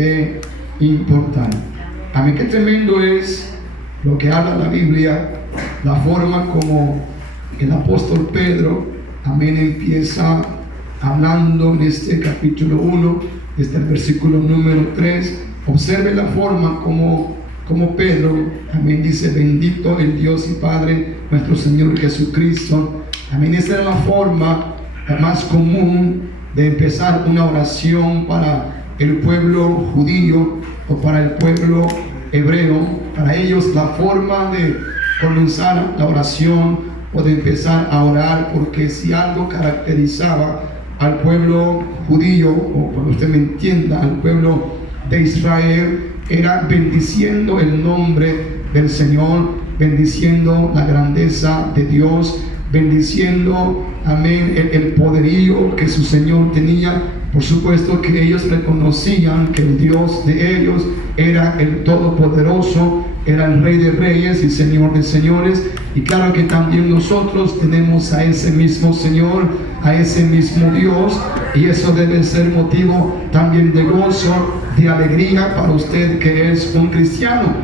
de importante. A mí qué tremendo es lo que habla la Biblia, la forma como el apóstol Pedro, amén, empieza hablando en este capítulo 1, desde el versículo número 3. Observe la forma como Pedro, amén, dice: bendito el Dios y Padre nuestro Señor Jesucristo. Amén. Esa era la forma más común de empezar una oración para el pueblo judío o para el pueblo hebreo. Para ellos la forma de comenzar la oración o de empezar a orar, porque si algo caracterizaba al pueblo judío, o cuando usted me entienda, al pueblo de Israel, era bendiciendo el nombre del Señor, bendiciendo la grandeza de Dios, bendiciendo, amén, el poderío que su Señor tenía. Por supuesto que ellos reconocían que el Dios de ellos era el Todopoderoso, era el Rey de Reyes y Señor de Señores. Y claro que también nosotros tenemos a ese mismo Señor, a ese mismo Dios, y eso debe ser motivo también de gozo, de alegría para usted que es un cristiano.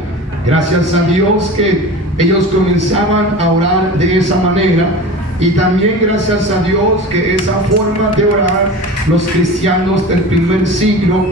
Gracias a Dios que ellos comenzaban a orar de esa manera, y también gracias a Dios que esa forma de orar los cristianos del primer siglo,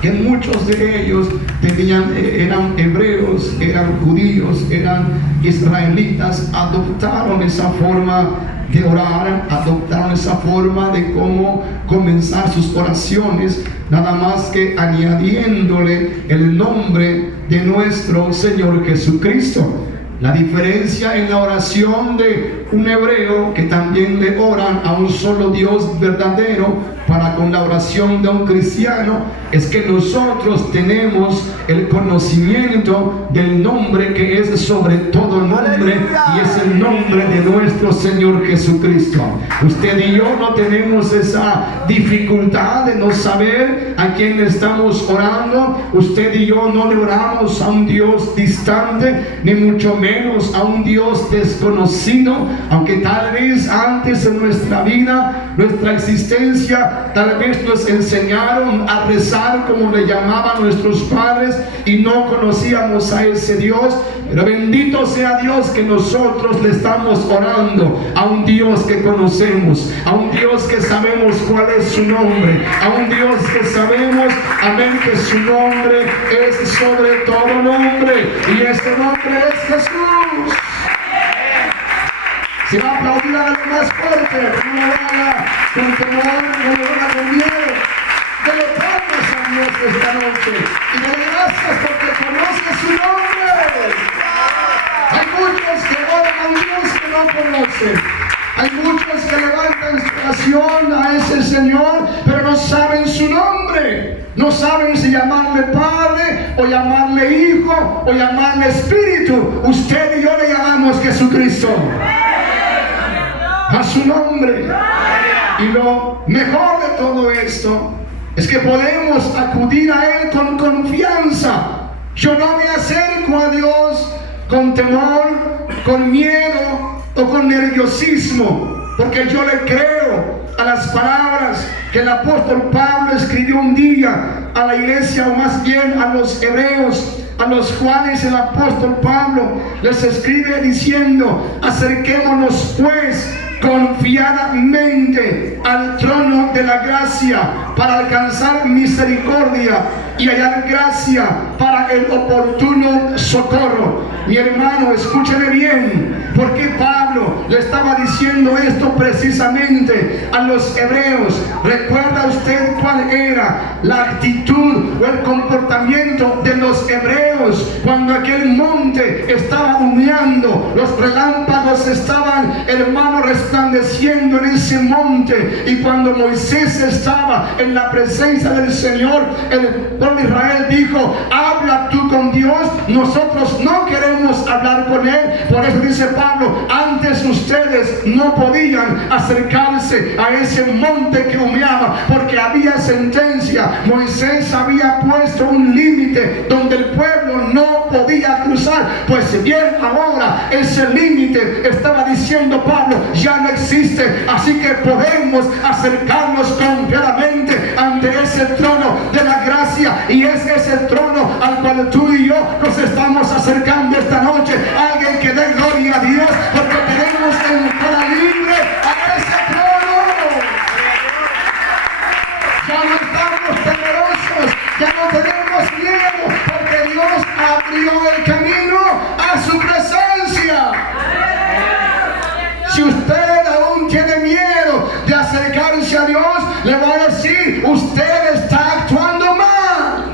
que muchos de ellos eran hebreos, eran judíos, eran israelitas, adoptaron esa forma de orar, adoptaron esa forma de cómo comenzar sus oraciones, nada más que añadiéndole el nombre de nuestro Señor Jesucristo. La diferencia en la oración de un hebreo, que también le oran a un solo Dios verdadero, para con la oración de un cristiano, es que nosotros tenemos el conocimiento del nombre que es sobre todo nombre, y es el nombre de nuestro Señor Jesucristo. Usted y yo no tenemos esa dificultad de no saber a quién estamos orando. Usted y yo no le oramos a un Dios distante, ni mucho menos a un Dios desconocido, aunque tal vez antes en nuestra vida, nuestra existencia, tal vez nos enseñaron a rezar como le llamaban nuestros padres y no conocíamos a ese Dios. Pero bendito sea Dios que nosotros le estamos orando a un Dios que conocemos, a un Dios que sabemos cuál es su nombre, a un Dios que sabemos, amén, que su nombre es sobre todo nombre, y ese nombre es Jesús. Se va a aplaudir a lo más fuerte, no lo haga con temor, no lo haga con miedo. Dele palmas a Dios esta noche y dele gracias porque conoce su nombre. Hay muchos que oran a un Dios que no conocen. Hay muchos que levantan su oración a ese Señor, pero no saben su nombre. No saben si llamarle Padre, o llamarle Hijo, o llamarle Espíritu. Usted y yo le llamamos Jesucristo. A su nombre. Y lo mejor de todo esto es que podemos acudir a Él con confianza. Yo no me acerco a Dios con temor, con miedo o con nerviosismo, porque yo le creo a las palabras que el apóstol Pablo escribió un día a la iglesia, o más bien a los hebreos, a los cuales el apóstol Pablo les escribe diciendo: acerquémonos pues confiadamente al trono de la gracia para alcanzar misericordia y hallar gracia para el oportuno socorro. Mi hermano, escúcheme bien, porque Pablo le estaba diciendo esto precisamente a los hebreos. ¿Recuerda usted cuál era la actitud o el comportamiento de los hebreos cuando aquel monte estaba humeando, los relámpagos estaban, hermano, resplandeciendo en ese monte? Y cuando Moisés estaba en la presencia del Señor, el pueblo de Israel dijo: habla tú con Dios, nosotros no queremos hablar con Él. Por eso dice Pablo: antes ustedes no podían acercarse a ese monte que humeaba, porque había sentencia. Moisés había puesto un límite donde el pueblo no podía podía cruzar. Pues bien, ahora ese límite, estaba diciendo Pablo, ya no existe. Así que podemos acercarnos confiadamente ante ese trono de la gracia, y es ese trono al cual tú y yo nos estamos acercando esta noche. Alguien que dé gloria a Dios, porque tenemos entrada libre a ese trono. Ya no estamos temerosos, ya no tenemos miedo, porque Dios abrió el camino a su presencia. Si usted aún tiene miedo de acercarse a Dios, le voy a decir, usted está actuando mal.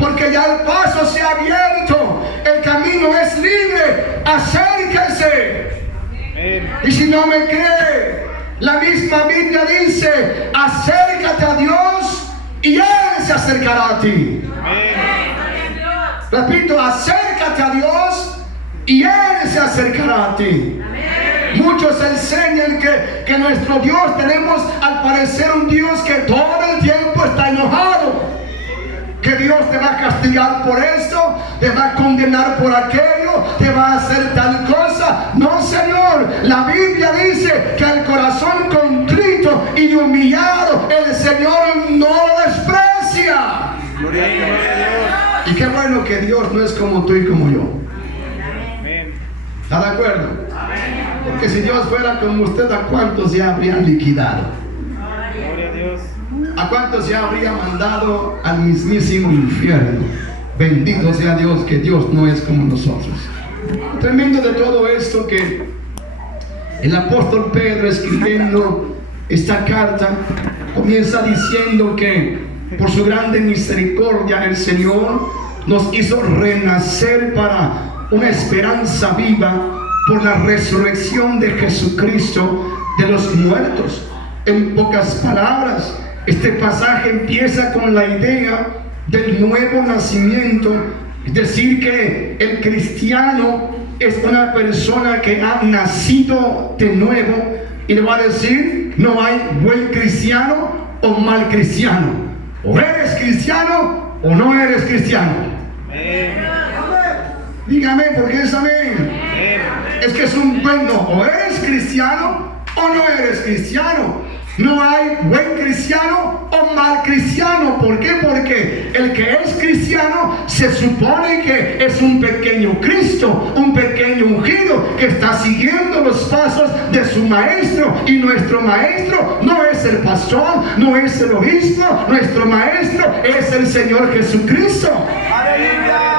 Porque ya el paso se ha abierto, el camino es libre, acérquese. Y si no me cree, la misma Biblia dice, acércate a Dios y Él se acercará a ti. Repito, acércate a Dios y Él se acercará a ti. Muchos enseñan que nuestro Dios, tenemos al parecer un Dios que todo el tiempo está enojado, que Dios te va a castigar por esto, te va a condenar por aquello, te va a hacer tal cosa. No, Señor, la Biblia dice que el corazón contrito y humillado, el Señor no lo desprecia. Y qué bueno que Dios no es como tú y como yo. ¿Está de acuerdo? Porque si Dios fuera como usted, ¿a cuántos ya habrían liquidado? ¿A cuántos ya habría mandado al mismísimo infierno? Bendito sea Dios, que Dios no es como nosotros. Tremendo de todo esto, que el apóstol Pedro, escribiendo esta carta, comienza diciendo que por su grande misericordia el Señor nos hizo renacer para una esperanza viva por la resurrección de Jesucristo de los muertos. En pocas palabras, este pasaje empieza con la idea del nuevo nacimiento, es decir, que el cristiano es una persona que ha nacido de nuevo. Y le voy a decir, no hay buen cristiano o mal cristiano. O eres cristiano o no eres cristiano. Dígame, porque es amén. Es que es un bueno, o eres cristiano o no eres cristiano. No hay buen cristiano o mal cristiano. ¿Por qué? Porque el que es cristiano se supone que es un pequeño Cristo, un pequeño ungido que está siguiendo los pasos de su maestro. Y nuestro maestro no es el pastor, no es el obispo, nuestro maestro es el Señor Jesucristo. ¡Aleluya!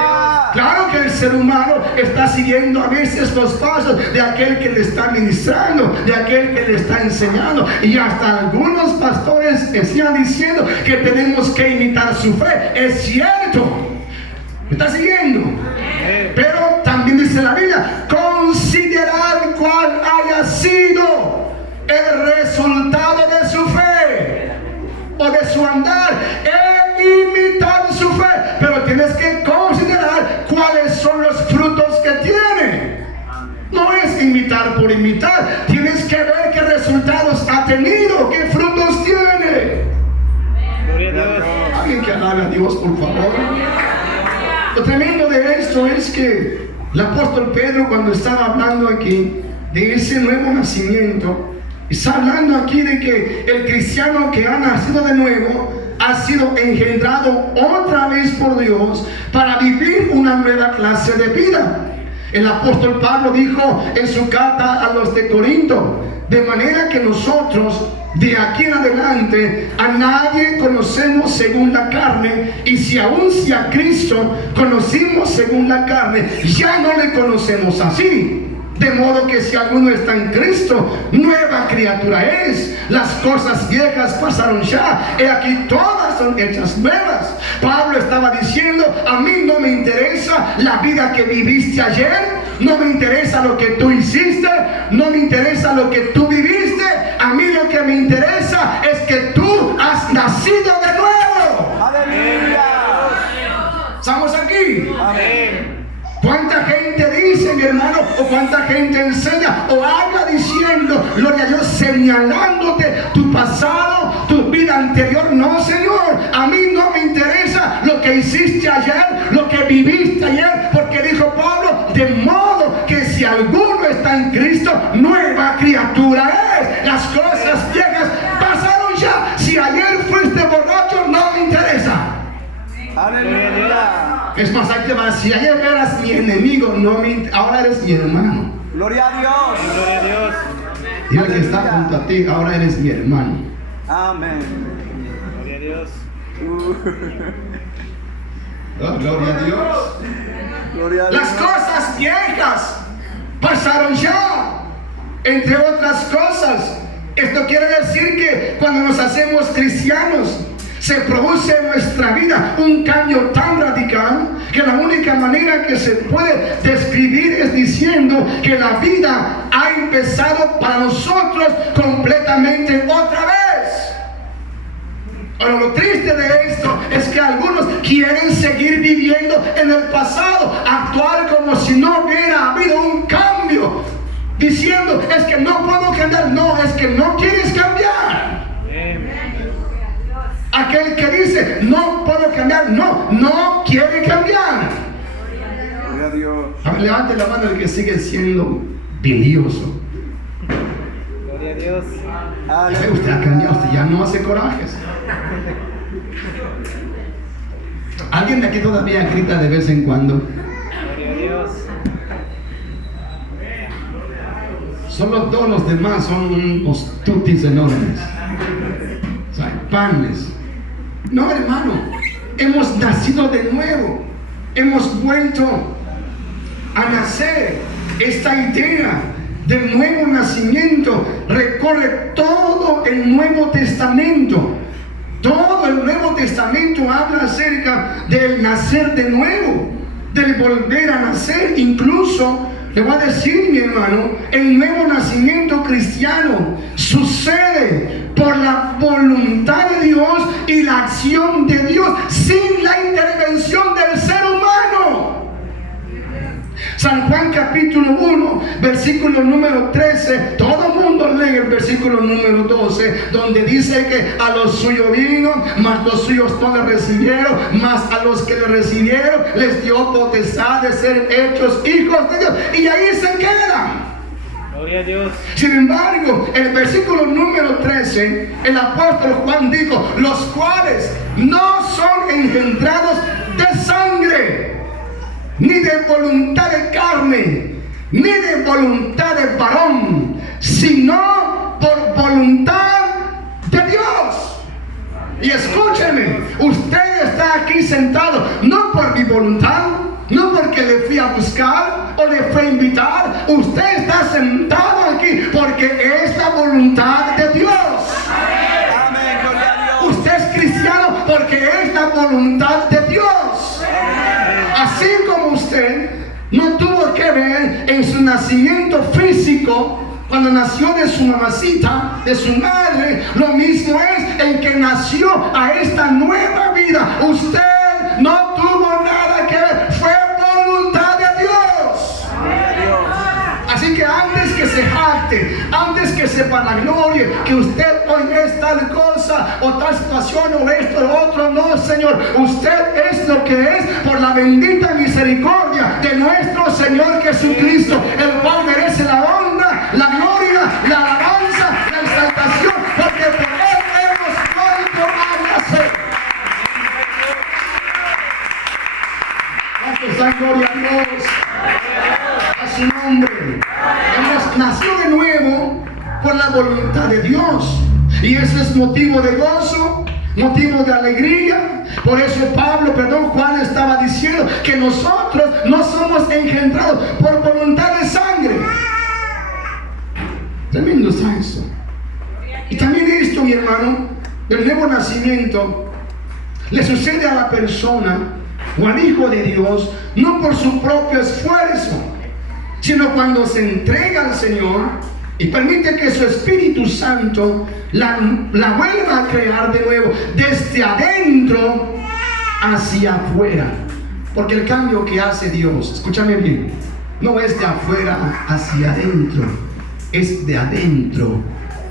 Claro que el ser humano está siguiendo a veces los pasos de aquel que le está ministrando, de aquel que le está enseñando. Y hasta algunos pastores están diciendo que tenemos que imitar su fe. Es cierto. ¿Me está siguiendo? Pero también dice la Biblia, considerad cuál haya sido el resultado de su fe o de su andar, imitar su fe. Pero tienes que considerar cuáles son los frutos que tiene. No es imitar por imitar, tienes que ver qué resultados ha tenido, qué frutos tiene. Alguien que alabe a Dios, por favor. Lo tremendo de esto es que el apóstol Pedro, cuando estaba hablando aquí de ese nuevo nacimiento, está hablando aquí de que el cristiano que ha nacido de nuevo ha sido engendrado otra vez por Dios para vivir una nueva clase de vida. El apóstol Pablo dijo en su carta a los de Corinto, de manera que nosotros de aquí en adelante a nadie conocemos según la carne, y si aún si a Cristo conocimos según la carne, ya no le conocemos así. De modo que si alguno está en Cristo, nueva criatura es. Las cosas viejas pasaron ya, y aquí todas son hechas nuevas. Pablo estaba diciendo, a mí no me interesa la vida que viviste ayer, no me interesa lo que tú hiciste, no me interesa lo que tú viviste. A mí lo que me interesa es que tú has nacido de nuevo. ¡Aleluya! ¿Estamos aquí? Amén. ¿Cuánta gente dice, mi hermano, o cuánta gente enseña o habla diciendo, gloria a Dios, señalándote tu pasado, tu vida anterior? No, Señor, a mí no me interesa lo que hiciste ayer, Cristo, nueva criatura es. Las cosas viejas pasaron ya. Si ayer fuiste borracho, no me interesa. Aleluya. Es más, ahí te va. Si ayer eras mi enemigo, ahora eres mi hermano. Gloria a Dios. Gloria a Dios. Dile que está junto a ti, ahora eres mi hermano. Amén. Gloria a Dios. Oh, gloria a Dios. Gloria a Dios. Las cosas viejas pasaron ya. Entre otras cosas, esto quiere decir que cuando nos hacemos cristianos, se produce en nuestra vida un cambio tan radical que la única manera que se puede describir es diciendo que la vida ha empezado para nosotros completamente otra vez. Ahora, lo triste de esto es que algunos quieren seguir viviendo en el pasado, actuar como si no hubiera habido un cambio, diciendo, es que no puedo cambiar. No, es que no quieres cambiar. Aquel que dice, no puedo cambiar, no quiere cambiar. Gloria a Dios. A ver, levante la mano el que sigue siendo bilioso. Gloria a Dios. Ay, usted ha cambiado, usted ya no hace corajes. ¿Alguien de aquí todavía grita de vez en cuando? Gloria a Dios. Solo todos los demás son unos tutis enormes. O sea, panes. No, hermano, hemos nacido de nuevo. Hemos vuelto a nacer. Esta idea del nuevo nacimiento recorre todo el Nuevo Testamento. Todo el Nuevo Testamento habla acerca del nacer de nuevo, del volver a nacer. Incluso, le voy a decir, mi hermano, el nuevo nacimiento cristiano sucede por la voluntad de Dios y la acción de Dios sin la intervención del ser humano. San Juan capítulo 1, versículo número 13, todo el mundo lee el versículo número 12, donde dice que a los suyos vino, mas los suyos no le recibieron, mas a los que le recibieron les dio potestad de ser hechos hijos de Dios. Y ahí se quedan. Gloria a Dios. Sin embargo, el versículo número 13, el apóstol Juan dijo, los cuales no son engendrados de sangre, ni de voluntad de carne, ni de voluntad de varón, sino por voluntad de Dios. Y escúcheme, usted está aquí sentado no por mi voluntad, no porque le fui a buscar o le fui a invitar. Usted está sentado aquí porque es la voluntad de Dios. Amén. Gloria a Dios. Usted es cristiano porque es la voluntad de Dios. Así como usted no tuvo que ver en su nacimiento físico cuando nació de su mamacita, de su madre, lo mismo es en que nació a esta nueva vida. Usted no tuvo nada que ver, fue voluntad de Dios. Así que antes que se jacte, antes que se vanaglorie que usted hoy es tal cosa o tal situación o esto o otro, no, Señor, usted es lo que es por la bendita misericordia de nuestro Señor Jesucristo, el cual merece la honra, la gloria, la alabanza, la exaltación, porque por él hemos vuelto a nacer. Gracias, gloria a Dios, a su nombre. Hemos nacido de nuevo por la voluntad de Dios, y eso es motivo de gozo, motivo de alegría. Por eso Juan estaba diciendo que nosotros no somos engendrados por voluntad de sangre. Tremendo está eso. Y también esto, mi hermano, del nuevo nacimiento le sucede a la persona o al Hijo de Dios no por su propio esfuerzo, sino cuando se entrega al Señor y permite que su Espíritu Santo la vuelva a crear de nuevo, desde adentro hacia afuera. Porque el cambio que hace Dios, escúchame bien, no es de afuera hacia adentro, es de adentro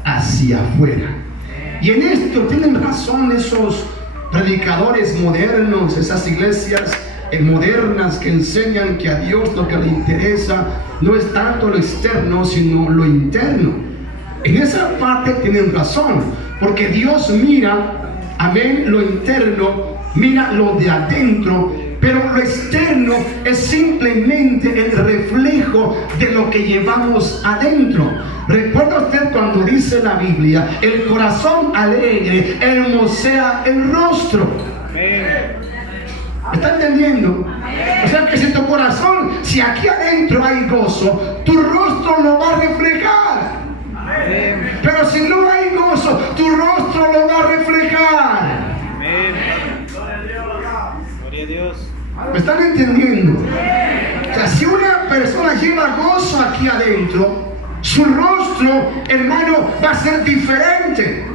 hacia afuera. Y en esto tienen razón esos predicadores modernos, esas iglesias modernas que enseñan que a Dios lo que le interesa no es tanto lo externo, sino lo interno. En esa parte tienen razón, porque Dios mira, amén, lo interno, mira lo de adentro, pero lo externo es simplemente el reflejo de lo que llevamos adentro. ¿Recuerda usted cuando dice la Biblia, el corazón alegre hermosea el rostro? Amén. ¿Me está entendiendo? O sea que si tu corazón, si aquí adentro hay gozo, tu rostro lo va a reflejar. Amén. Pero si no hay gozo, tu rostro lo va a reflejar. Amén. Gloria a Dios. ¿Me están entendiendo? O sea, si una persona lleva gozo aquí adentro, su rostro, hermano, va a ser diferente.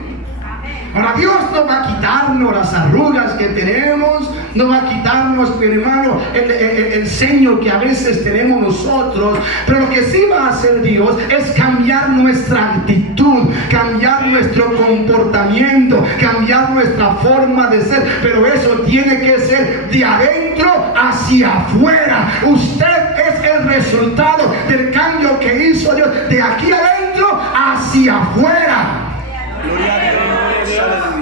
Ahora, Dios no va a quitarnos las arrugas que tenemos, no va a quitarnos, mi hermano, el ceño que a veces tenemos nosotros, pero lo que sí va a hacer Dios es cambiar nuestra actitud, cambiar nuestro comportamiento, cambiar nuestra forma de ser, pero eso tiene que ser de adentro hacia afuera. Usted es el resultado del cambio que hizo Dios, de aquí adentro hacia afuera. Gloria a Dios.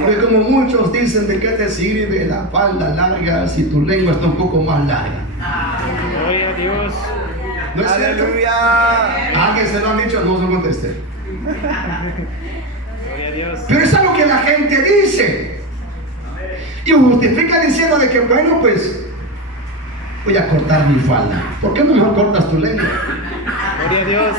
Porque como muchos dicen, ¿de qué te sirve la falda larga si tu lengua está un poco más larga? Gloria a Dios. ¿No es cierto? Aleluya. ¿Alguien se lo han dicho? No se conteste. Gloria a Dios. Pero es algo que la gente dice. Y justifica diciendo de que, bueno, pues voy a cortar mi falda. ¿Por qué no mejor cortas tu lengua? Gloria a Dios.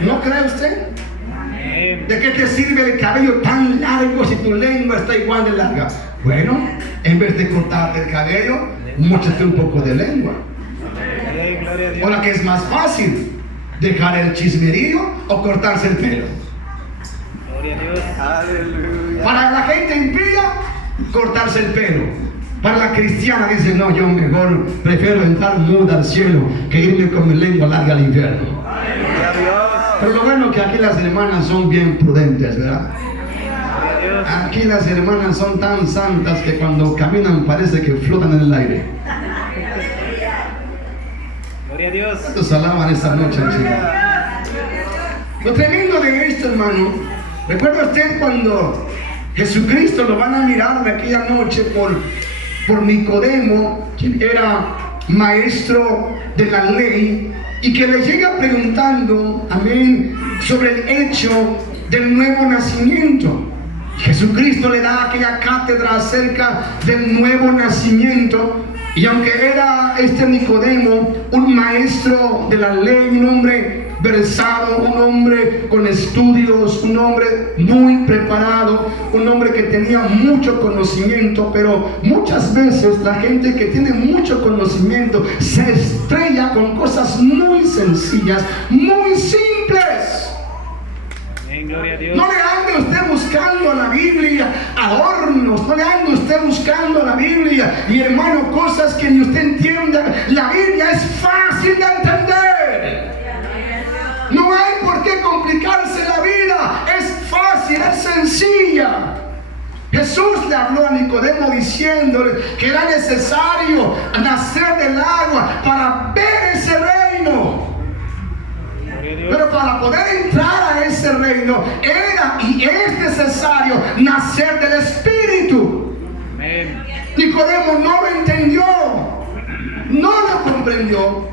¿No cree usted? Amén. ¿De qué te sirve el cabello tan largo si tu lengua está igual de larga? Bueno, en vez de cortarte el cabello, móchate un poco de lengua. Amén. Gloria a Dios. Ahora, ¿qué es más fácil? ¿Dejar el chismerío o cortarse el pelo? Gloria a Dios. Aleluya. Para la gente impía, cortarse el pelo. Para la cristiana dice, no, yo mejor prefiero entrar muda al cielo que irme con mi lengua larga al infierno. Gloria a Dios. Pero lo bueno es que aquí las hermanas son bien prudentes, ¿verdad? Gloria a Dios. Aquí las hermanas son tan santas que cuando caminan parece que flotan en el aire. Gloria a Dios. ¿Cuántos alaban esta noche, Señor? Lo tremendo de esto, hermano, ¿recuerda usted cuando Jesucristo lo van a mirar de aquella noche por Nicodemo, quien era maestro de la ley, y que le llega preguntando, amén, sobre el hecho del nuevo nacimiento? Jesucristo le da aquella cátedra acerca del nuevo nacimiento, y aunque era este Nicodemo un maestro de la ley, un hombre versado, un hombre con estudios, un hombre muy preparado, un hombre que tenía mucho conocimiento, pero muchas veces la gente que tiene mucho conocimiento se estrella con cosas muy sencillas, muy simples. Amén. Gloria a Dios. No le ande usted buscando a la Biblia adornos, no le ande usted buscando a la Biblia, y hermano, cosas que ni usted entienda. La Biblia es fácil de entender. No hay por qué complicarse la vida, es fácil, es sencilla. Jesús le habló a Nicodemo diciéndole que era necesario nacer del agua para ver ese reino. Gloria a Dios. Pero para poder entrar a ese reino era y es necesario nacer del Espíritu. Amén. Nicodemo no lo entendió, no lo comprendió.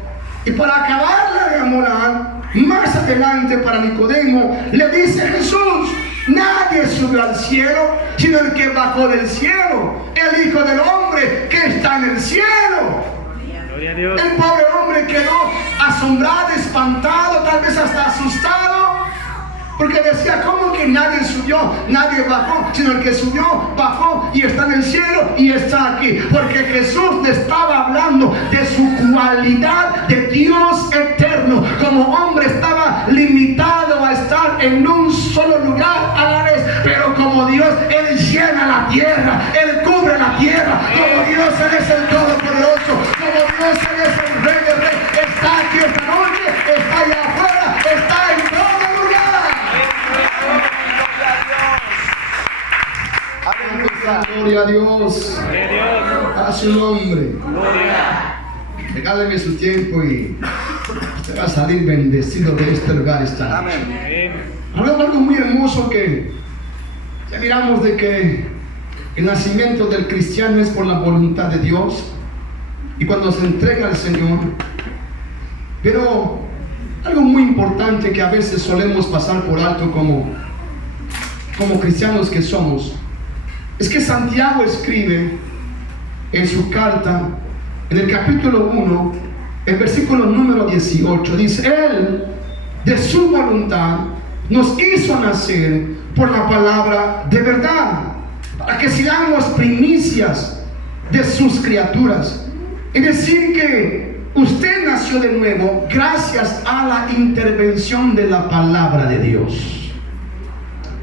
Y para acabarla de amolar, más adelante para Nicodemo le dice Jesús: nadie subió al cielo sino el que bajó del cielo, el Hijo del Hombre que está en el cielo. Gloria a Dios. El pobre hombre quedó asombrado, espantado, tal vez hasta asustado, porque decía: ¿cómo que nadie subió, nadie bajó, sino el que subió, bajó y está en el cielo y está aquí? Porque Jesús le estaba hablando de su cualidad de Dios eterno. Como hombre estaba limitado a estar en un solo lugar a la vez, pero como Dios, Él llena la tierra, Él cubre la tierra. Como Dios, Él es el Todopoderoso, como Dios, Él es el Rey de Reyes. Está aquí esta noche, está allá afuera, está en todo lugar. Gloria a Dios, Gloria a Dios. a su nombre. Gloria. Regáleme su tiempo y usted va a salir bendecido de este lugar esta noche. Amén. Amén. Algo muy hermoso que ya miramos de que el nacimiento del cristiano es por la voluntad de Dios y cuando se entrega al Señor. Pero algo muy importante que a veces solemos pasar por alto como cristianos que somos, es que Santiago escribe en su carta, en el capítulo 1, el versículo número 18, dice: Él, de su voluntad, nos hizo nacer por la palabra de verdad, para que seamos primicias de sus criaturas. Es decir, que usted nació de nuevo gracias a la intervención de la palabra de Dios.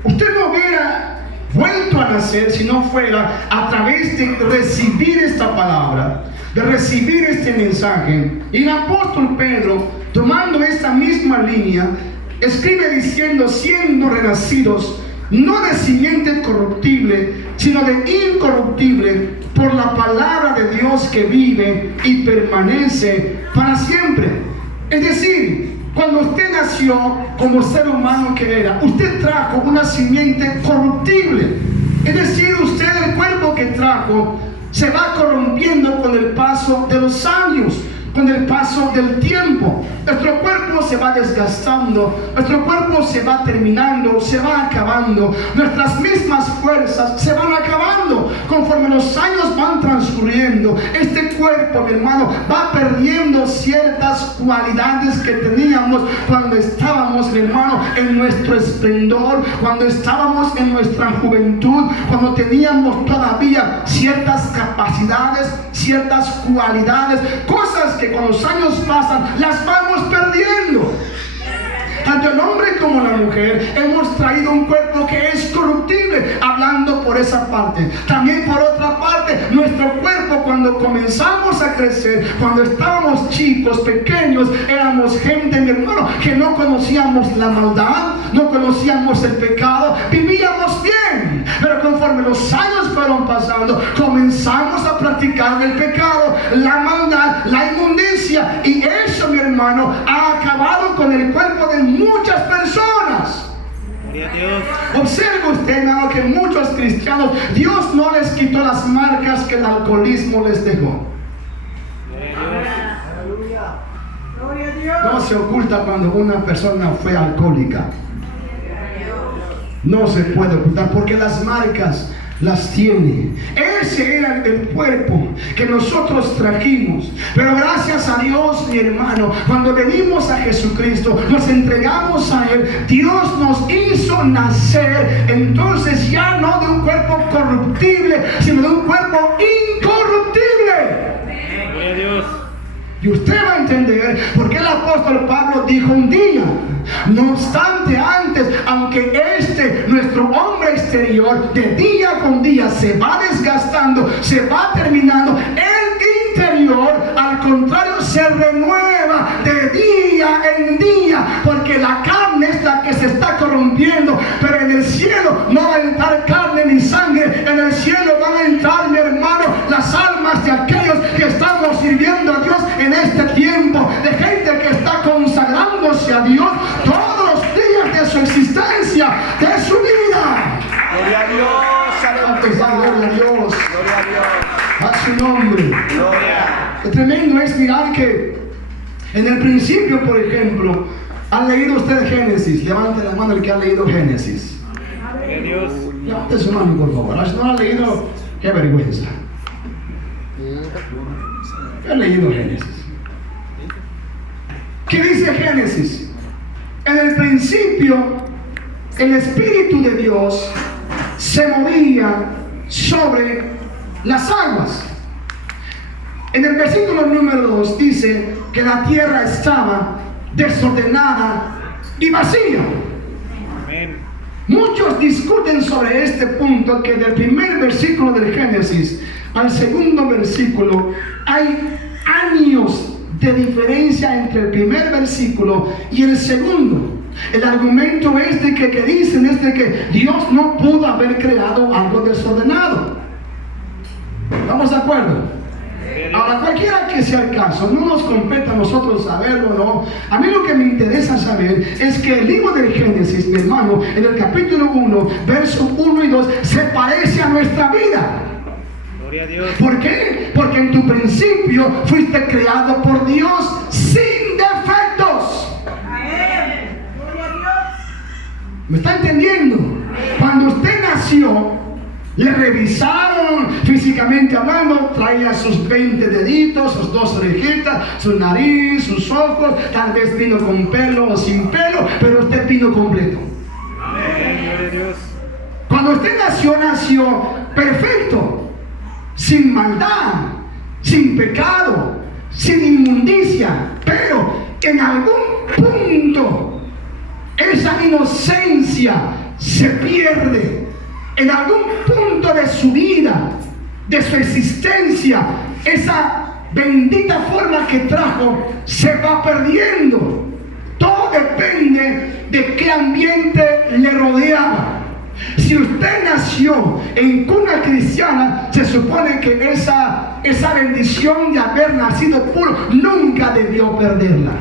Usted no hubiera vuelto a nacer si no fuera a través de recibir esta palabra, de recibir este mensaje. Y el apóstol Pedro, tomando esta misma línea, escribe diciendo: siendo renacidos no de simiente corruptible, sino de incorruptible, por la palabra de Dios que vive y permanece para siempre. Es decir, cuando usted nació como ser humano que era, usted trajo una simiente corruptible. Es decir, usted, el cuerpo que trajo, se va corrompiendo con el paso de los años, con el paso del tiempo. Nuestro cuerpo se va desgastando, nuestro cuerpo se va terminando, se va acabando, nuestras mismas fuerzas se van acabando conforme los años van transcurriendo. Este cuerpo, mi hermano, va perdiendo ciertas cualidades que teníamos cuando estábamos, mi hermano, en nuestro esplendor, cuando estábamos en nuestra juventud, cuando teníamos todavía ciertas capacidades, ciertas cualidades, cosas que con los años pasan, las vamos perdiendo. Tanto el hombre como la mujer hemos traído un cuerpo que es corruptible, hablando por esa parte. También por otra parte, nuestro cuerpo, cuando comenzamos a crecer, cuando estábamos chicos, pequeños, éramos gente, mi hermano, que no conocíamos la maldad, no conocíamos el pecado, vivíamos bien. Pero conforme los años fueron pasando, comenzamos a practicar el pecado, la maldad, la inmundicia, y eso, mi hermano, ha acabado con el cuerpo de muchas personas. Gloria a Dios. Observe usted, hermano, que muchos cristianos, Dios no les quitó las marcas que el alcoholismo les dejó. Gloria a Dios. No se oculta cuando una persona fue alcohólica. No se puede ocultar porque las marcas las tiene. Ese era el cuerpo que nosotros trajimos. Pero gracias a Dios, mi hermano, cuando venimos a Jesucristo, nos entregamos a Él, Dios nos hizo nacer, entonces ya no de un cuerpo corruptible, sino de un cuerpo incorruptible. Gloria a Dios. Y usted va a entender por qué el apóstol Pablo dijo un día: no obstante, antes, aunque nuestro hombre exterior, de día con día se va desgastando, se va terminando, el interior, al contrario, se renueva de día en día, porque la carne es la que se está corrompiendo, pero en el cielo no va a entrar carne ni sangre. En el cielo van a entrar, mi hermano, las almas de aquellos que estamos sirviendo a Dios en este tiempo, de gente que está consagrándose a Dios todos los días de su existencia, de su vida. Gloria a Dios. Gloria a Dios. Gloria a Dios. A su nombre. Gloria. Lo tremendo es mirar que en el principio, por ejemplo, ¿han leído usted Génesis? Levante la mano el que ha leído Génesis. Gloria a Dios. Levante su mano, por favor. Si no lo ha leído, qué vergüenza. Yo he leído Génesis. ¿Qué dice Génesis? En el principio, el Espíritu de Dios se movía sobre las aguas. En el versículo número 2 dice que la tierra estaba desordenada y vacía. Amén. Muchos discuten sobre este punto, que del primer versículo del Génesis al segundo versículo hay años de diferencia entre el primer versículo y el segundo. El argumento es de que dicen es de que Dios no pudo haber creado algo desordenado. ¿Estamos de acuerdo? Ahora, cualquiera que sea el caso, no nos compete a nosotros saberlo, ¿no? A mí lo que me interesa saber es que el libro del Génesis, mi hermano, en el capítulo 1, versos 1 y 2, se parece a nuestra vida. Gloria a Dios. ¿Por qué? Porque en tu principio fuiste creado por Dios sin defectos. ¿Me está entendiendo? Cuando usted nació, le revisaron físicamente hablando, traía sus 20 deditos, sus 2 orejitas, su nariz, sus ojos, tal vez vino con pelo o sin pelo, pero usted vino completo. Amén. Gloria a Dios. Cuando usted nació perfecto, sin maldad, sin pecado, sin inmundicia, pero en algún punto esa inocencia se pierde. En algún punto de su vida, de su existencia, esa bendita forma que trajo se va perdiendo. Todo depende de qué ambiente le rodeaba. Si usted nació en cuna cristiana, se supone que esa bendición de haber nacido puro nunca debió perderla.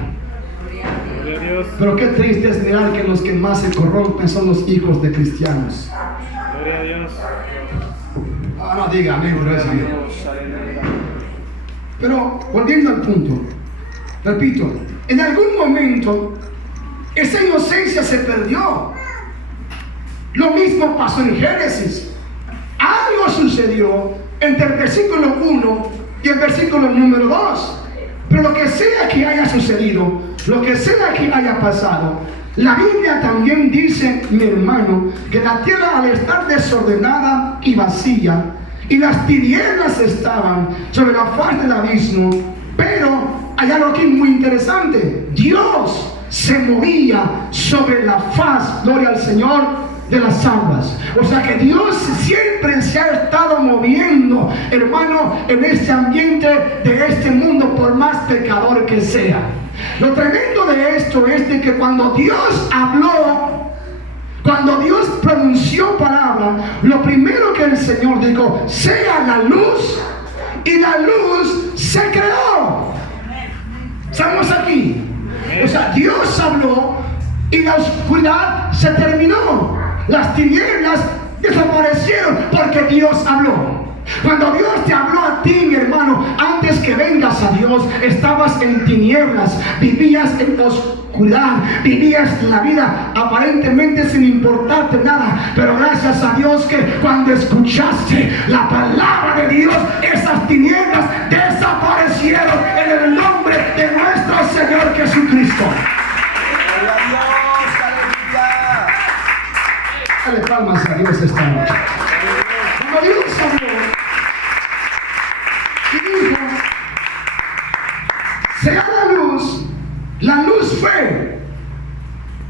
Gloria a Dios. Pero qué triste es mirar que los que más se corrompen son los hijos de cristianos. Gloria a Dios. No diga amigo, gracias a Dios. Aleluya. Pero volviendo al punto, repito, en algún momento esa inocencia se perdió. Lo mismo pasó en Génesis. Algo sucedió entre el versículo 1 y el versículo número 2. Pero lo que sea que haya sucedido, lo que sea que haya pasado, la Biblia también dice, mi hermano, que la tierra al estar desordenada y vacía, y las tinieblas estaban sobre la faz del abismo, pero hay algo aquí muy interesante: Dios se movía sobre la faz, gloria al Señor, de las aguas. O sea que Dios siempre se ha estado moviendo, hermano, en este ambiente de este mundo, por más pecador que sea. Lo tremendo de esto es de que cuando Dios habló, cuando Dios pronunció palabra, lo primero que el Señor dijo: sea la luz, y la luz se creó. ¿Estamos aquí? O sea, Dios habló y la oscuridad se terminó. Las tinieblas desaparecieron porque Dios habló. Cuando Dios te habló a ti, mi hermano, antes que vengas a Dios, estabas en tinieblas, vivías en oscuridad, vivías la vida aparentemente sin importarte nada. Pero gracias a Dios que cuando escuchaste la palabra de Dios, esas tinieblas desaparecieron en el nombre de nuestro Señor Jesucristo. Gloria a Dios, aleluya. Dale palmas a Dios esta noche. Cuando Dios habló y dijo: sea la luz fue.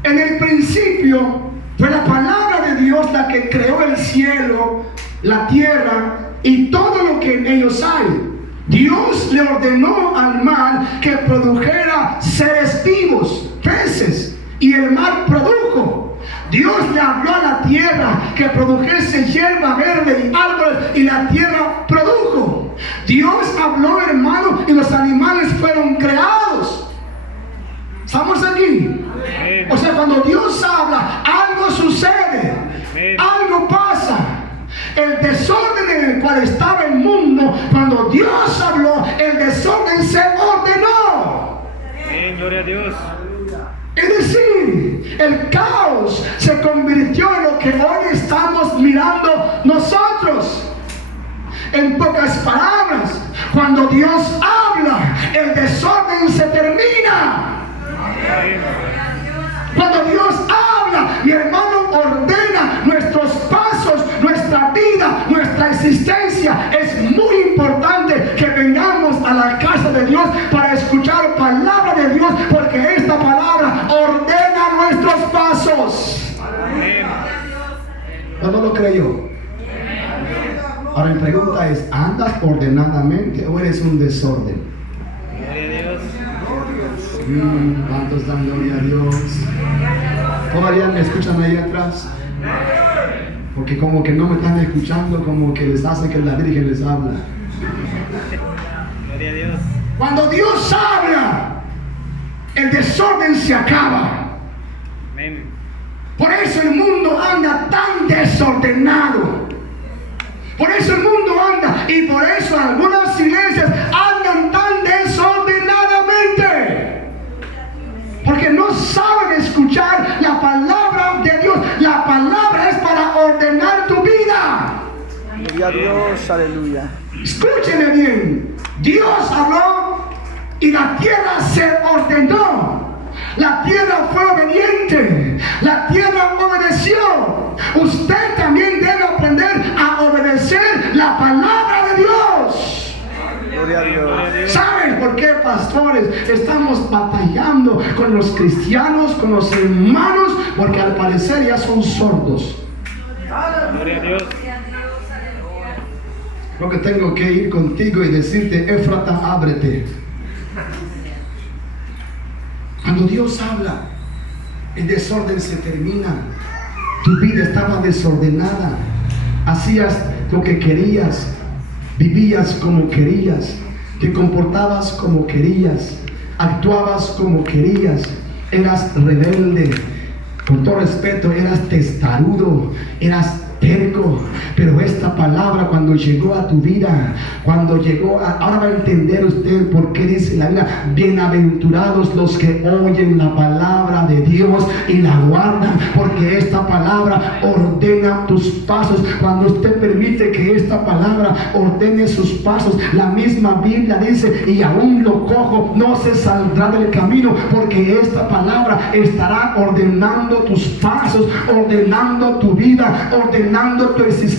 En el principio fue la palabra de Dios la que creó el cielo, la tierra y todo lo que en ellos hay. Dios le ordenó al mar que produjera seres vivos, peces, y el mar produjo. Dios le habló a la tierra que produjese hierba verde y árboles, y la tierra produjo. Dios habló, hermano, y los animales fueron creados. ¿Estamos aquí? Amén. O sea, cuando Dios habla, algo sucede, Amén. algo pasa. El desorden en el cual estaba el mundo, cuando Dios habló, el desorden se ordenó. Amén. Gloria a Dios. Es decir, el caos se convirtió en lo que hoy estamos mirando nosotros. En pocas palabras, cuando Dios habla, el desorden se termina. Amén. Cuando Dios habla, mi hermano, ordena nuestros pasos, nuestra vida, nuestra existencia. Es muy importante que vengamos a la casa de Dios para escuchar palabra de Dios, porque esta palabra ordena nuestros pasos. Amén. ¿O no lo creyó? Ahora mi pregunta es: ¿andas ordenadamente o eres un desorden? Gloria a Dios. ¿Cuántos dan gloria a Dios? ¿Todavía me escuchan ahí atrás? Porque como que no me están escuchando, como que les hace que la Virgen les habla. Gloria a Dios. Cuando Dios habla, el desorden se acaba. Amén. Por eso el mundo anda tan desordenado. Por eso el mundo anda, y por eso algunas iglesias andan tan desordenadamente. Porque no saben escuchar la palabra de Dios. La palabra es para ordenar tu vida. Gloria a Dios, aleluya. Escúcheme bien. Dios habló y la tierra se ordenó. La tierra fue obediente. La tierra obedeció. Usted también debe aprender a obedecer la palabra de Dios. Gloria a Dios. ¿Saben por qué, pastores, estamos batallando con los cristianos, con los hermanos? Porque al parecer ya son sordos. Gloria a Dios. Creo que tengo que ir contigo y decirte: Éfrata, ábrete. Cuando Dios habla, el desorden se termina. Tu vida estaba desordenada. Hacías lo que querías. Vivías como querías. Te comportabas como querías. Actuabas como querías. Eras rebelde. Con todo respeto, eras testarudo. Eras terco. Pero esta palabra, cuando llegó a tu vida, ahora va a entender usted por qué dice la Biblia: bienaventurados los que oyen la palabra de Dios y la guardan, porque esta palabra ordena tus pasos. Cuando usted permite que esta palabra ordene sus pasos, la misma Biblia dice: y aún lo cojo no se saldrá del camino, porque esta palabra estará ordenando tus pasos, ordenando tu vida, ordenando tu existencia.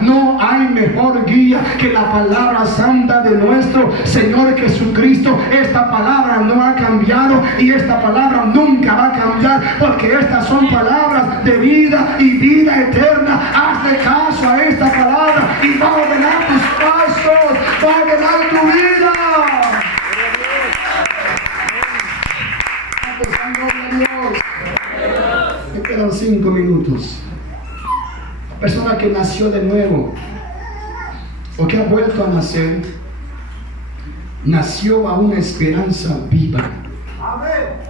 No hay mejor guía que la palabra santa de nuestro Señor Jesucristo. Esta palabra no ha cambiado y esta palabra nunca va a cambiar, porque estas son palabras de vida y vida eterna. Hazle caso a esta palabra y va a ordenar tus pasos, va a ordenar tu vida. Me quedan 5 minutos. Persona que nació de nuevo o que ha vuelto a nacer, nació a una esperanza viva.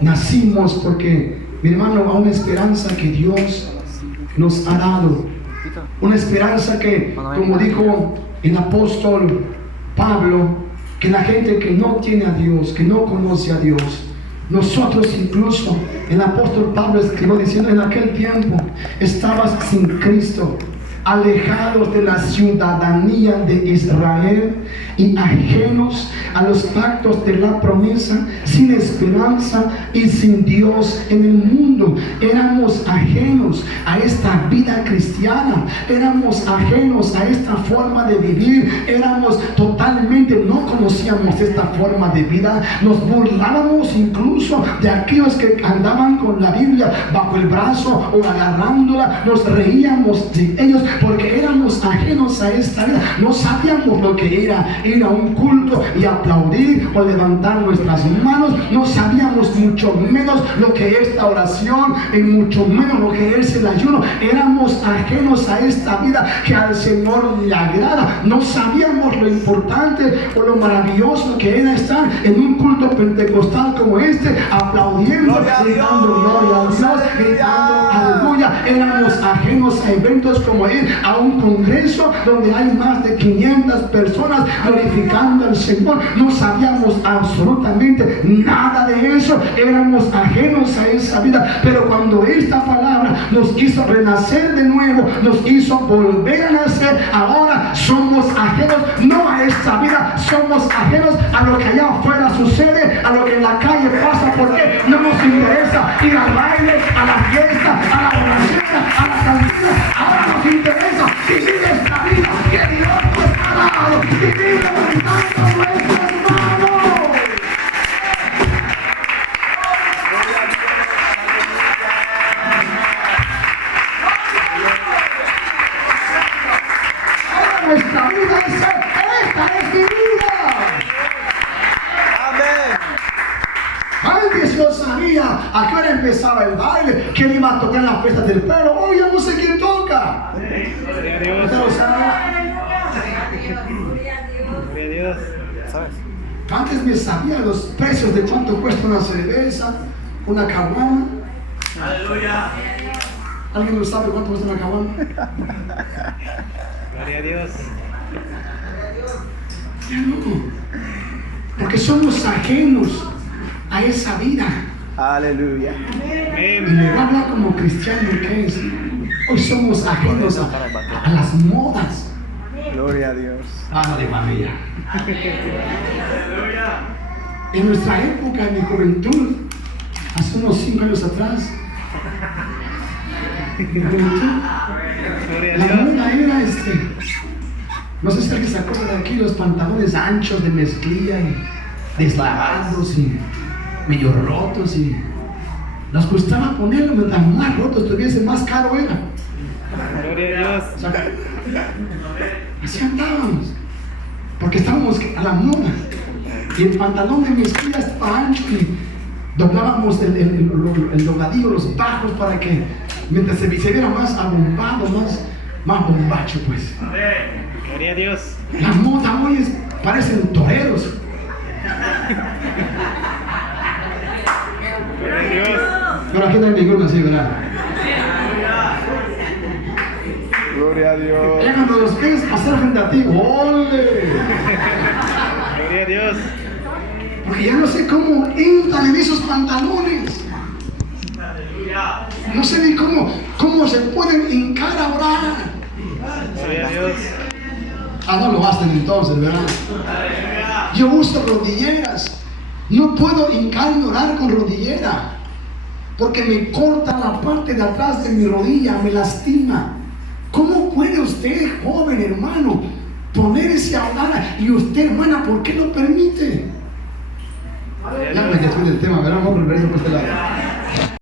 Nacimos porque, mi hermano, a una esperanza que Dios nos ha dado. Una esperanza que, como dijo el apóstol Pablo, que la gente que no tiene a Dios, que no conoce a Dios, nosotros incluso, el apóstol Pablo escribió diciendo: en aquel tiempo estabas sin Cristo, alejados de la ciudadanía de Israel y ajenos a los pactos de la promesa, sin esperanza y sin Dios en el mundo. Éramos ajenos a esta vida cristiana, éramos ajenos a esta forma de vivir, éramos totalmente, no conocíamos esta forma de vida. Nos burlábamos incluso de aquellos que andaban con la Biblia bajo el brazo o agarrándola. Nos reíamos de ellos porque éramos ajenos a esta vida. No sabíamos lo que era ir a un culto y aplaudir o levantar nuestras manos. No sabíamos mucho menos lo que es la oración y mucho menos lo que es el ayuno. Éramos ajenos a esta vida que al Señor le agrada. No sabíamos lo importante o lo maravilloso que era estar en un culto pentecostal como este, aplaudiendo, gritando gloria a Dios, gritando aleluya. Éramos ajenos a eventos como ir a un congreso donde hay más de 500 personas glorificando al Señor. No sabíamos absolutamente nada de eso. Éramos ajenos a esa vida. Pero cuando esta palabra nos hizo renacer de nuevo, nos hizo volver a nacer, ahora somos ajenos no a esta vida, somos ajenos a lo que allá afuera sucede, a lo que en la calle pasa, porque no nos interesa ir al baile, a la fiesta, a la borrachera, a la cantina. Ahora nos interesa vivir esta vida que Dios nos ha dado, vivir levantando nuestras manos. Ahora nuestra vida es esta es mi vida. Amén. Antes yo sabía a qué hora empezaba el baile, quién iba a tocar en la fiesta del pueblo. Hoy ya no sé quién toca. Gloria a Dios. ¿Usted lo sabe? Gloria a Dios. ¿Sabes? Antes me sabía los precios de cuánto cuesta una cerveza, una caguama. Aleluya. ¿Alguien lo sabe cuánto cuesta una caguama? Gloria a Dios. Ya no. Porque somos ajenos a esa vida. Aleluya. Y Amén. le voy a hablar como cristiano que es. Hoy somos ajenos a las modas. Gloria a Dios. Aleluya. En nuestra época, en mi juventud, hace unos 5 años atrás, en mi juventud, Gloria a la Dios. moda era no sé si alguien se acuerda de aquí, los pantalones anchos de mezclilla y deslavados y medio rotos y nos gustaba ponerlo, mientras más rotos tuviese, más caro era. Gloria a Dios. O sea, así andábamos, porque estábamos a la moda y el pantalón de mezclilla estaba ancho y doblábamos el dobladillo, los bajos para que mientras se viera más abombado, más bombacho pues. Gloria a Dios. La moda hoy parecen toreros. Gloria a Dios. Pero aquí no hay ninguno así, ¿verdad? Gloria a Dios. Ya cuando los ves pasar frente a ti, ¡ole! Gloria a Dios. Porque ya no sé cómo entran en esos pantalones. No sé ni cómo se pueden hincar a orar. Gloria a Dios. Ah, no lo hacen entonces, ¿verdad? Yo uso rodilleras. No puedo hincarme a orar con rodillera. Porque me corta la parte de atrás de mi rodilla, me lastima. ¿Cómo puede usted, joven hermano, ponerse a orar? Y usted, hermana, ¿por qué lo permite? Ya me desfui del tema, ¿verdad? Vamos a volver por este lado.